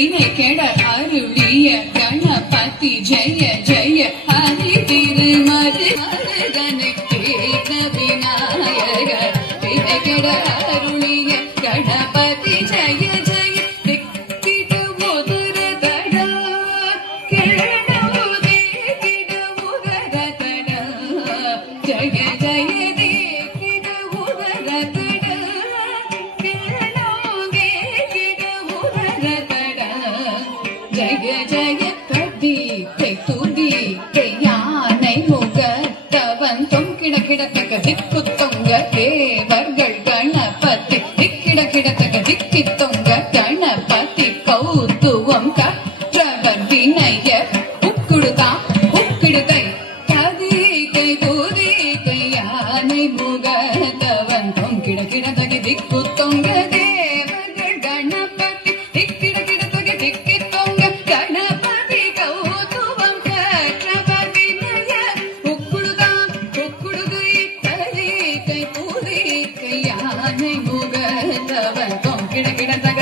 வினை கெட அருளிய கணபதி ஜெய ஜெய ஹரி திருமதி மருகனுக்கு விநாயக வினை கெட அருளிய கணபதி ஜெய ஜெய திக்கிடு உதர தடா கேடோதே கிடு உதர தடா ஜெய ஜெய திக்கிடு உதர தடா கேடோதே கிடு உதர தடா ஜெய ஜெய கதிக்கை துதிக்கை யானை முகத்தவன் தொங்கிட கிடத்தக்க திக்கு தொங்க தேவர்கள் கணபதி திக்கிட கிடத்தக்க திக்கி தொங்க கணபதி கௌத்துவம் கற்றவர் வினய உக்குடுதா உக்கிடுதை கதிக்கை துதிக்கை யானை முகத்தவன் தொங்கிட கிடத்தக்க திக்கு தொங்க தேவர்கள் கணபதி திக்கிட கிடத்தக்க திக்கி தொங்க கணபதி கௌத்துவம் கற்றவர் வினய உக்குடுதா உக்குடுதை கதிக்கை துதிக்கை யானை முகத்தவன் தொங்கிட கிடத்தக்க